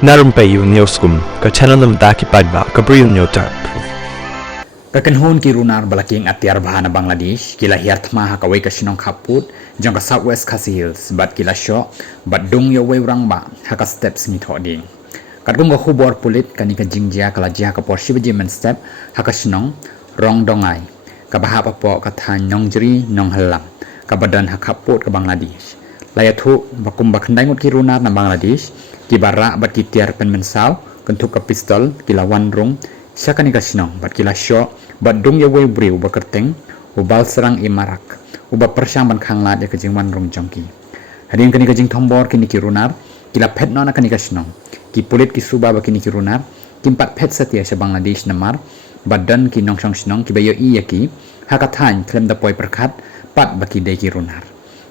Na Rympei U Hynñiewtrep ka channel nabynta ki paidbah ka Bri U Hynñiewtrep. Kakenhon ki runar balaking atiar bahana Bangladesh kila hiartma hakawai ka sinong khaput jong ka Southwest Khasi Hills bat kila sho bat dong yo wei urang ba haka steps mi thoding katung ka khubor pulit kani ka jingjia kala jia ka por shibaji men step haka sinong rong dongai ka bahapa po ka than nongjri nong halam ka badan hakaput ka Bangladesh layathu bakum bakhandai ngut ki runar na Bangladesh ki bara bat ki tiar pen mensau kentuk ka pistol kila wan rung syakani ka sinong bat kila sho bat dong ya wei Bri U ba kyrteng ubal serang imarak uba persang ban khanglat ya kajing wan rung jongki hadin kani kajing thombor kini ki runar kila phet nona kani ka sinong ki pulit ki suba ba kini ki runar kimpat phet satia sa Bangladesh namar badan ki nongsong sinong ki bayo iaphi hakathan klem da poi perkhat pat baki dei ki runar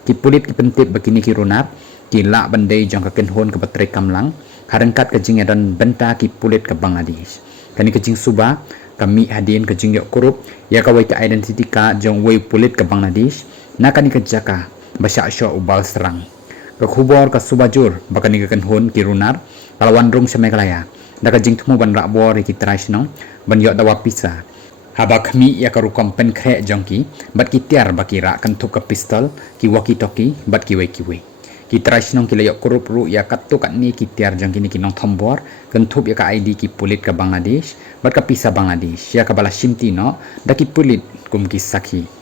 ki pulit ki pentip bakini ki runar ki la bandai jong ka kenhon ka batre kamlang harengkat kajing edan benta ki pulit ka Bangladesh kani kajing suba kami hadin kajing yok kurup ya kawai ka identity ka jong wei pulit ka Bangladesh na kani ka jaka basya syo ubal serang ka khubor ka subajur bakani ka kenhon ki runar kalawan rung sa Meghalaya da kajing thumu ban rabor ki traisno ban yok dawa pisa haba kami ya karu kompen kre jongki bat ki tiar bakira kan thuk ka pistol ki walkie talkie bat ki wei ki traisno ki layok kurup ru ya kattu kat ni ki tiar jongki ni ki nong thombor kan thup ya ka ID ki pulit ka Bangladesh bat ka pisa Bangladesh ya ka bala shimti no da ki pulit kum ki sakhi